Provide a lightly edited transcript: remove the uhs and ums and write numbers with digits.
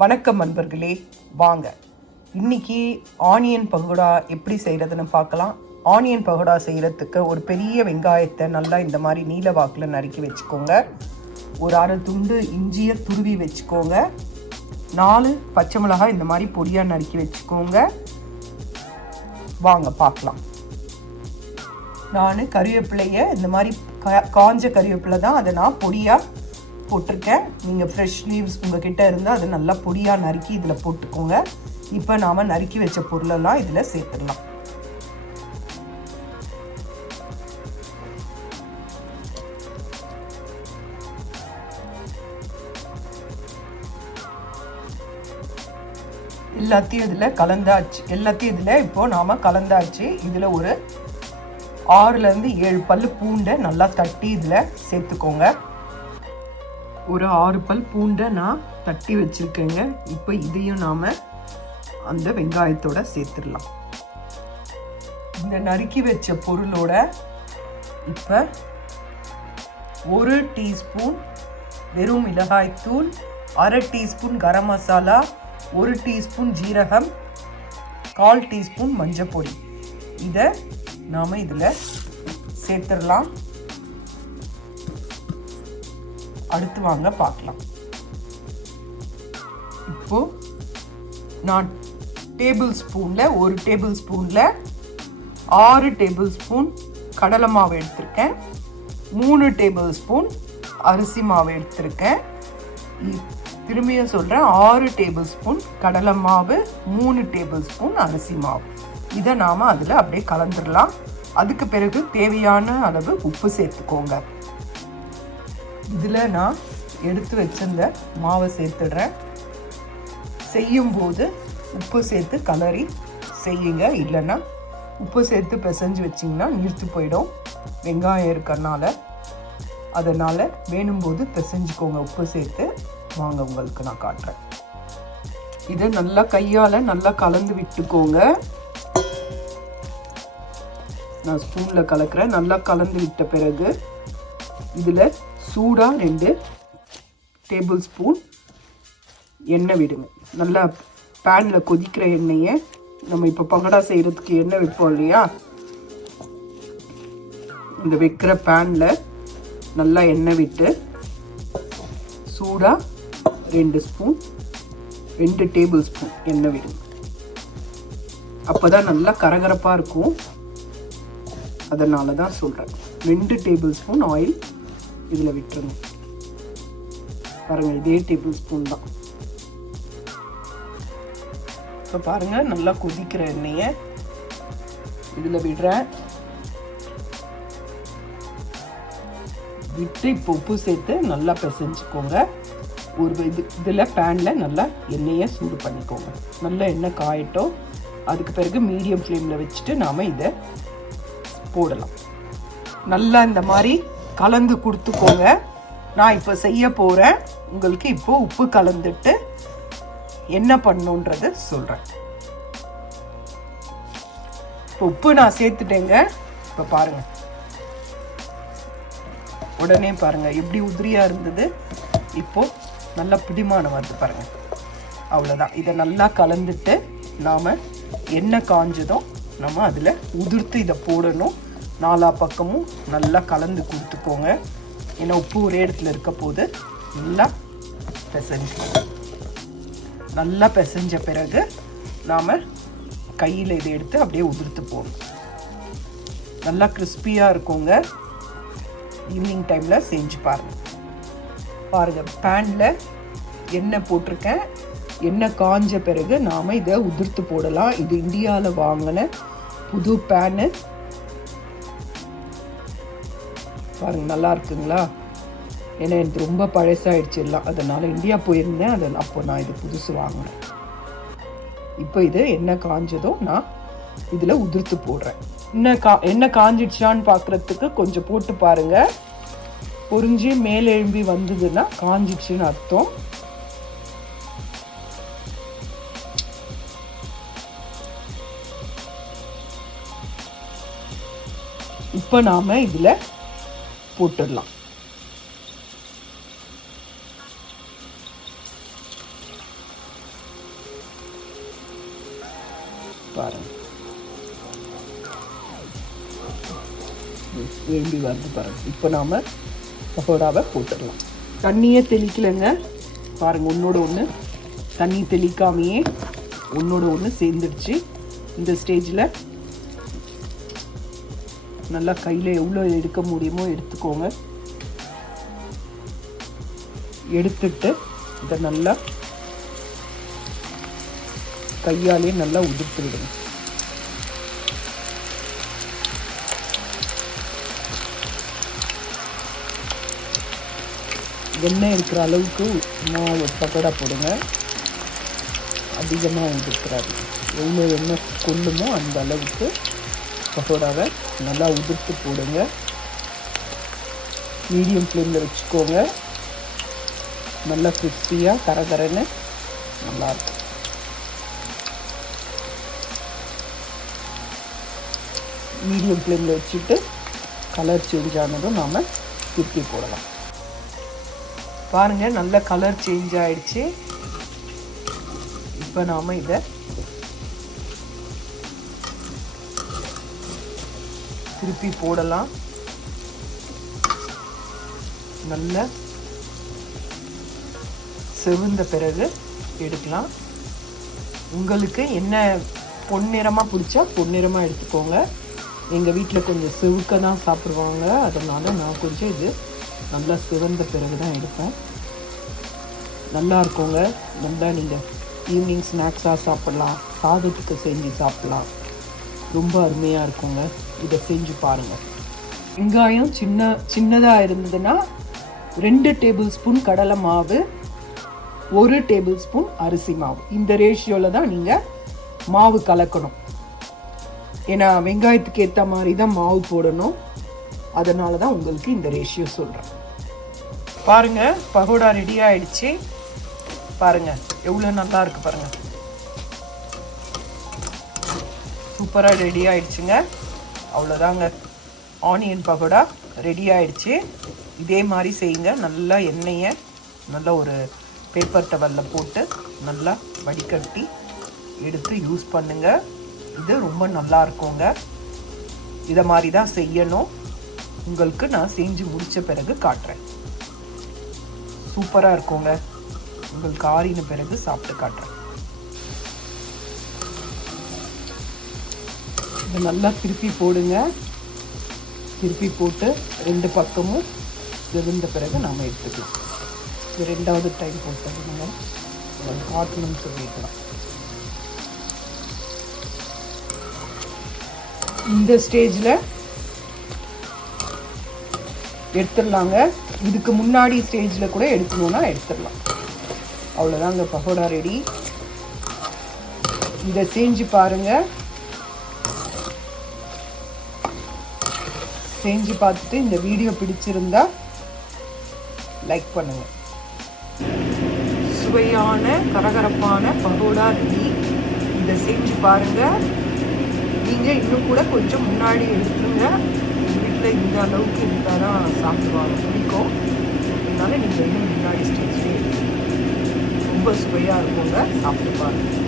வணக்கம் நண்பர்களே, வாங்க இன்னைக்கு ஆனியன் பகோடா எப்படி செய்கிறதுன்னு பார்க்கலாம். ஆனியன் பகோடா செய்கிறதுக்கு ஒரு பெரிய வெங்காயத்தை நல்லா இந்த மாதிரி நீல வாக்கில் நறுக்கி வச்சுக்கோங்க. ஒரு அரை துண்டு இஞ்சியை துருவி வச்சுக்கோங்க. 4 பச்சை மிளகாய் இந்த மாதிரி பொடியாக நறுக்கி வச்சுக்கோங்க. வாங்க பார்க்கலாம். நான் கறிவேப்பிலையை இந்த மாதிரி காஞ்ச கறிவேப்பிலை தான், அதை நான் பொடியாக போட்டிருக்கேன். நீங்கள் ஃப்ரெஷ் லீவ்ஸ் உங்ககிட்ட இருந்தால் அதை நல்லா பொடியாக நறுக்கி இதில் போட்டுக்கோங்க. இப்போ நாம் நறுக்கி வச்ச பொருளெல்லாம் இதில் சேர்த்துடலாம். எல்லாத்தையும் இதில் கலந்தாச்சு. இப்போது நாம் கலந்தாச்சு. இதில் ஒரு 6லேருந்து 7 பல் பூண்டை நல்லா தட்டி இதில் சேர்த்துக்கோங்க. ஒரு 6 பல் பூண்டை நான் தட்டி வச்சுருக்கேங்க. இப்போ இதையும் நாம் அந்த வெங்காயத்தோட சேர்த்துடலாம். இந்த நறுக்கி வச்ச பொருளோட இப்போ 1 டீஸ்பூன் வெறும் மிளகாய்த்தூள், அரை டீஸ்பூன் கரம் மசாலா, 1 டீஸ்பூன் ஜீரகம், 1/4 டீஸ்பூன் மஞ்சள் பொடி, இதை நாம் இதில் சேர்த்துடலாம். அடுத்து வாங்க பார்க்கலாம். இப்போ நான் டேபிள் ஸ்பூனில் 1 டேபிள் ஸ்பூனில் 6 டேபிள் ஸ்பூன் கடலை மாவு எடுத்திருக்கேன். 3 டேபிள் ஸ்பூன் அரிசி மாவு எடுத்திருக்கேன். திரும்பியும் சொல்கிறேன், 6 டேபிள் ஸ்பூன் கடலை மாவு, 3 டேபிள் ஸ்பூன் அரிசி மாவு. இதை நாம் அதில் அப்படியே கலந்துடலாம். அதுக்கு பிறகு தேவையான அளவு உப்பு சேர்த்துக்கோங்க. இதில் நான் எடுத்து வச்சிருந்த மாவை சேர்த்துடுறேன். செய்யும்போது உப்பு சேர்த்து கலரி செய்யுங்க. இல்லைன்னா உப்பு சேர்த்து பிசைஞ்சு வச்சிங்கன்னா நீர்த்து போயிடும் வெங்காயம் இருக்கறனால. அதனால் வேணும்போது பிசைஞ்சுக்கோங்க உப்பு சேர்த்து. வாங்க உங்களுக்கு நான் காட்டுறேன். இதை நல்லா கையால் நல்லா கலந்து விட்டுக்கோங்க. நான் ஸ்பூனில் கலக்கிறேன். நல்லா கலந்து விட்ட பிறகு இதில் சூடாக 2 டேபிள் ஸ்பூன் எண்ணெய் விடுங்க. நல்லா பேனில் கொதிக்கிற எண்ணெயை, நம்ம இப்போ பகோடா செய்கிறதுக்கு எண்ணெய் வைப்போம் இல்லையா, இந்த வைக்கிற பேனில் நல்லா எண்ணெய் விட்டு சூடாக 2 டேபிள் ஸ்பூன் எண்ணெய் விடுங்க. அப்போ தான் நல்லா கரகரப்பாக இருக்கும். அதனால தான் சொல்கிறேன். 2 டேபிள் ஸ்பூன் ஆயில் இதில் விட்டுருங்க. பாருங்கள், இதே டேபிள் ஸ்பூன் தான். இப்போ பாருங்கள், நல்லா கொதிக்கிற எண்ணெயை இதில் விடுறேன். விட்டு இப்போ உப்பு சேர்த்து நல்லா பிசைஞ்சுக்கோங்க. ஒரு இதில் பேனில் நல்லா எண்ணெயை சூடு பண்ணிக்கோங்க. நல்லா எண்ணெய் காயட்டும். அதுக்கு பிறகு மீடியம் ஃப்ளேமில் வச்சுட்டு நாம் இதை போடலாம். நல்லா இந்த மாதிரி கலந்து கொடுத்துக்கோங்க. நான் இப்போ செய்ய போகிறேன். உங்களுக்கு இப்போ உப்பு கலந்துட்டு என்ன பண்ணணுன்றது சொல்கிறேன். இப்போ உப்பு நான் சேர்த்துட்டேங்க. இப்போ பாருங்கள், உடனே பாருங்கள் எப்படி உதிரியாக இருந்தது. இப்போது நல்லா பிடிமானம் வருது பாருங்கள். அவ்வளோதான். இதை நல்லா கலந்துட்டு நாம் எண்ணெய் காஞ்சதும் நம்ம அதில் உதிர்த்து இதை போடணும். 4 பக்கமும் நல்லா கலந்து கொடுத்துக்கோங்க. ஏன்னா உப்பு ஒரே இடத்துல இருக்க போது நல்லா நல்லா பிசைஞ்ச பிறகு நாம் கையில் இதை எடுத்து அப்படியே உதிர்த்து போடணும். நல்லா கிறிஸ்பியாக இருக்குங்க. ஈவினிங் டைமில் செஞ்சு பாருங்கள். பேனில் எண்ணெய் போட்டிருக்கேன். எண்ணெய் காஞ்ச பிறகு நாம் இதை உதிர்த்து போடலாம். இது இந்தியாவில் வாங்கின புது பேனு. பாருங்கள், நல்லா இருக்குங்களா? ஏன்னா எனக்கு ரொம்ப பழசாயிடுச்சு எல்லாம். அதனால் இந்தியா போயிருந்தேன். அப்போ நான் இது புதுசு வாங்கினேன். இப்போ இது எண்ணெய் காஞ்சதும் நான் இதில் உதிர்த்து போடுறேன். எண்ணெய் காஞ்சிடுச்சான்னு பார்க்குறதுக்கு கொஞ்சம் போட்டு பாருங்கள். பொரிஞ்சு மேலே எழும்பி வந்ததுன்னா காஞ்சிடுச்சுன்னு அர்த்தம். இப்போ நாம் இதில் போட்டுடலாம். பாருங்கள், வேண்டி வந்து பாருங்கள். இப்போ நாம் பகோடாவை போட்டுடலாம். தண்ணியே தெளிக்கலைங்க பாருங்கள், ஒன்றோட ஒன்று தண்ணி தெளிக்காமையே ஒன்றோட ஒன்று சேர்ந்துடுச்சு. இந்த ஸ்டேஜில் நல்லா கையில் எவ்வளோ எடுக்க முடியுமோ எடுத்துக்கோங்க. எடுத்துட்டு இதை நல்லா கையாலே நல்லா உதிர்த்து விடுங்க. எண்ணெய் இருக்கிற அளவுக்கு மாவு பக்கோடா போடுங்க. அதிகமாக உதிர்க்கிறாரு. எவ்வளோ எண்ணெய் கொள்ளுமோ அந்த அளவுக்கு பக்கோடாவை நல்லா உதிர்த்து போடுங்க. மீடியம் ஃப்ளேமில் வச்சுக்கோங்க. நல்லா கிறிஸ்பியாக கரகரன்னு நல்லாயிருக்கும். மீடியம் ஃப்ளேமில் வச்சுட்டு கலர் சேஞ்ச் ஆனதும் நாம் திருப்பி போடலாம். பாருங்கள், நல்ல கலர் சேஞ்ச் ஆகிடுச்சு. இப்போ நாம் இதை திருப்பி போடலாம். நல்ல செவந்த பிறகு எடுக்கலாம். உங்களுக்கு என்ன பொன்னிறமாக பிடிச்சா பொன்னிறமாக எடுத்துக்கோங்க. எங்கள் வீட்டில் கொஞ்சம் செவுக்க தான் சாப்பிடுவாங்க, அதனால் நான் கொஞ்சம் இது நல்லா சிவந்த பிறகு தான் எடுப்பேன். நல்லா இருக்குங்க. நல்லா நீங்கள் ஈவினிங் ஸ்நாக்ஸாக சாப்பிட்லாம், சாதத்துக்கு செஞ்சு சாப்பிட்லாம். ரொம்ப அருமையாக இருக்குங்க. இதை செஞ்சு பாருங்கள். வெங்காயம் சின்னதாக இருந்ததுன்னா 2 டேபிள் ஸ்பூன் கடலை மாவு, 1 டேபிள் ஸ்பூன் அரிசி மாவு, இந்த ரேஷியோவில் தான் நீங்கள் மாவு கலக்கணும். ஏன்னா வெங்காயத்துக்கு ஏற்ற மாதிரி தான் மாவு போடணும். அதனால தான் உங்களுக்கு இந்த ரேஷியோ சொல்கிறேன். பாருங்கள், பகோடா ரெடி ஆகிடுச்சு. பாருங்கள் எவ்வளோ நல்லா இருக்குது பாருங்கள். சூப்பராக ரெடி ஆகிடுச்சுங்க. அவ்வளோதாங்க, ஆனியன் பகோடா ரெடி ஆகிடுச்சு. இதே மாதிரி செய்யுங்க. நல்லா எண்ணெயை நல்லா ஒரு பேப்பர் டவலில் போட்டு நல்லா வடிகட்டி எடுத்து யூஸ் பண்ணுங்கள். இது ரொம்ப நல்லா இருக்குங்க. இதை மாதிரி தான் செய்யணும். உங்களுக்கு நான் செஞ்சு முடித்த பிறகு காட்டுறேன். சூப்பராக இருக்குங்க. உங்களுக்கு ஆறின பிறகு சாப்பிட்டு காட்டுறேன். இதை நல்லா திருப்பி போடுங்க. திருப்பி போட்டு 2 பக்கமும் வெந்த பிறகு நாம் எடுத்துக்கலாம். இது 2வது டைம் போட்டுங்க. காட்டணும்னு சொல்லிக்கலாம். இந்த ஸ்டேஜில் எடுத்துடலாங்க. இதுக்கு முன்னாடி ஸ்டேஜில் கூட எடுக்கணும்னா எடுத்துடலாம். அவ்வளோதாங்க, பகோடா ரெடி. இதை செஞ்சு பாருங்கள். செஞ்சு பார்த்துட்டு இந்த வீடியோ பிடிச்சிருந்தா லைக் பண்ணுங்கள். சுவையான கரகரப்பான பகோடா ரெடி. இதை செஞ்சு பாருங்கள். நீங்கள் இன்னும் கூட கொஞ்சம் முன்னாடி எடுத்துருங்க. வீட்டில் இந்த அளவுக்கு இருந்தால் தான் சாப்பிடுவாங்க, பிடிக்கும். அதனால நீங்கள் இன்னும் முன்னாடி ஸ்டேஜ்லேயே ரொம்ப சுவையாக இருக்குங்க. சாப்பிட்டு பாருங்கள்.